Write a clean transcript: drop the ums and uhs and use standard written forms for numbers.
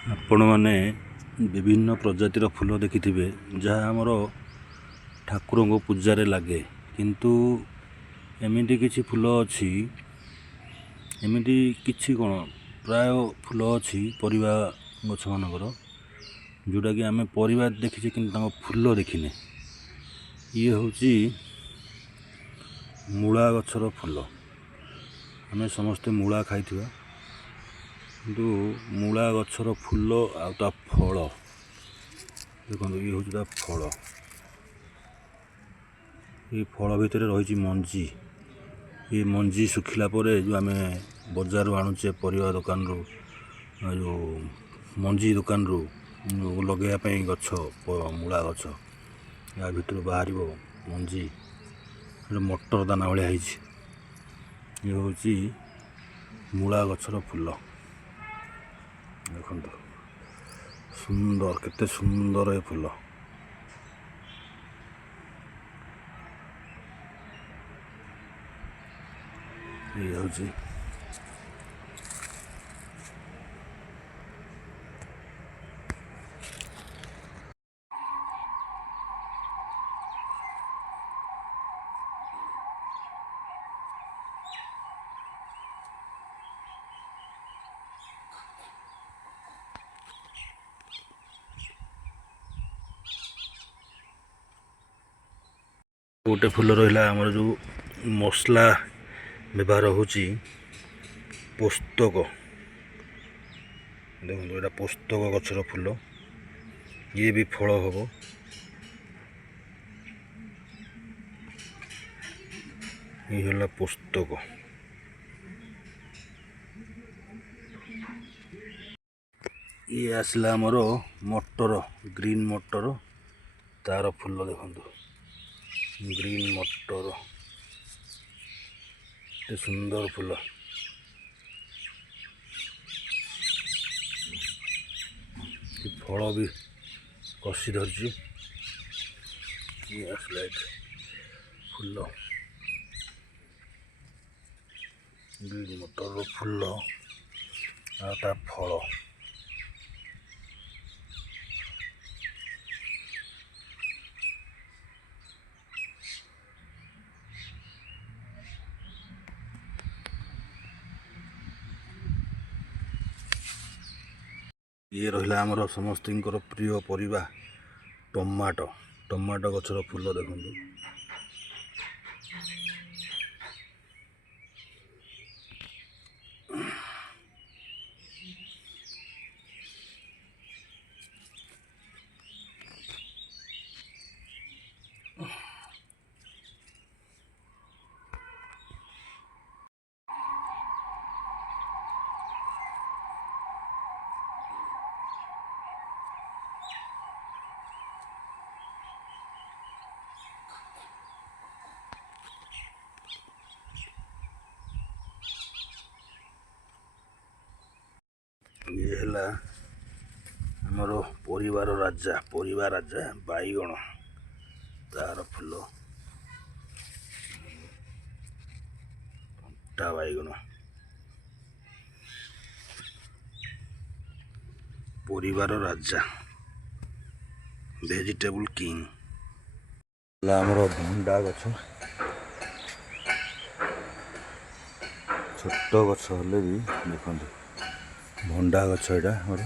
ଆପଣମାନେ ବିଭିନ୍ନ ପ୍ରଜାତିର ଫୁଲ ଦେଖିଥିବେ ଯାହା ଆମର ଠାକୁରଙ୍କ ପୂଜାରେ ଲାଗେ, କିନ୍ତୁ ଏମିତି କିଛି ଫୁଲ ଅଛି, ଏମିତି କିଛି କ'ଣ ପ୍ରାୟ ଫୁଲ ଅଛି ପରିବା ଗଛମାନଙ୍କର ଯେଉଁଟାକି ଆମେ ପରିବା ଦେଖିଛେ କିନ୍ତୁ ତାଙ୍କ ଫୁଲ ଦେଖିନେ। ଇଏ ହେଉଛି ମୂଳା ଗଛର ଫୁଲ। ଆମେ ସମସ୍ତେ ମୂଳା ଖାଇଥିବା, କିନ୍ତୁ ମୂଳା ଗଛର ଫୁଲ ଆଉ ତା ଫଳ ଦେଖନ୍ତୁ, ଇଏ ହେଉଛି ତା ଫଳ। ଏଇ ଫଳ ଭିତରେ ରହିଛି ମଞ୍ଜି। ଏ ମଞ୍ଜି ଶୁଖିଲା ପରେ ଯେଉଁ ଆମେ ବଜାରରୁ ଆଣୁଛେ ପରିବା ଦୋକାନରୁ, ଯେଉଁ ମଞ୍ଜି ଦୋକାନରୁ ଲଗାଇବା ପାଇଁ ଗଛ, ମୂଳା ଗଛ, ୟା ଭିତରୁ ବାହାରିବ ମଞ୍ଜି, ମଟର ଦାନା ଭଳିଆ ହେଇଛି। ଇଏ ହେଉଛି ମୂଳା ଗଛର ଫୁଲ। ଦେଖନ୍ତୁ ସୁନ୍ଦର, କେତେ ସୁନ୍ଦର ଏ ଫୁଲ। ଇଏ ହେଉଛି ଗୋଟେ ଫୁଲ ରହିଲା ଆମର ଯେଉଁ ମସଲା ବ୍ୟବହାର ହେଉଛି ପୋସ୍ତକ। ଦେଖନ୍ତୁ ଏଇଟା ପୋସ୍ତକ ଗଛର ଫୁଲ, ଇଏ ବି ଫଳ ହେବ। ଇଏ ହେଲା ପୋସ୍ତକ। ଇଏ ଆସିଲା ଆମର ମଟର, ଗ୍ରୀନ୍ ମଟର, ତାର ଫୁଲ ଦେଖନ୍ତୁ, ଗ୍ରୀନ୍ ମଟର, ଏତେ ସୁନ୍ଦର ଫୁଲ। ଫଳ ବି କଷି ଧରିଛି। ଇଏ ଆସିଲା ଏଠି ଫୁଲ, ଗ୍ରୀନ୍ ମଟରର ଫୁଲ ଆଉ ତା ଫଳ। ଇଏ ରହିଲା ଆମର ସମସ୍ତଙ୍କର ପ୍ରିୟ ପରିବା ଟମାଟୋ। ଟମାଟୋ ଗଛର ଫୁଲ ଦେଖନ୍ତୁ। ଇଏ ହେଲା ଆମର ପରିବା ରାଜା ବାଇଗଣ, ତାର ଫୁଲ, କଣ୍ଟା ବାଇଗଣ, ପରିବାର ରାଜା, ଭେଜିଟେବୁଲ କିଙ୍ଗ। ହେଲା ଆମର ଭଣ୍ଡା ଗଛ। ଛୋଟ ଗଛ ହେଲେ ବି ଦେଖନ୍ତୁ ଭଣ୍ଡା ଗଛ, ଏଇଟା ଆମର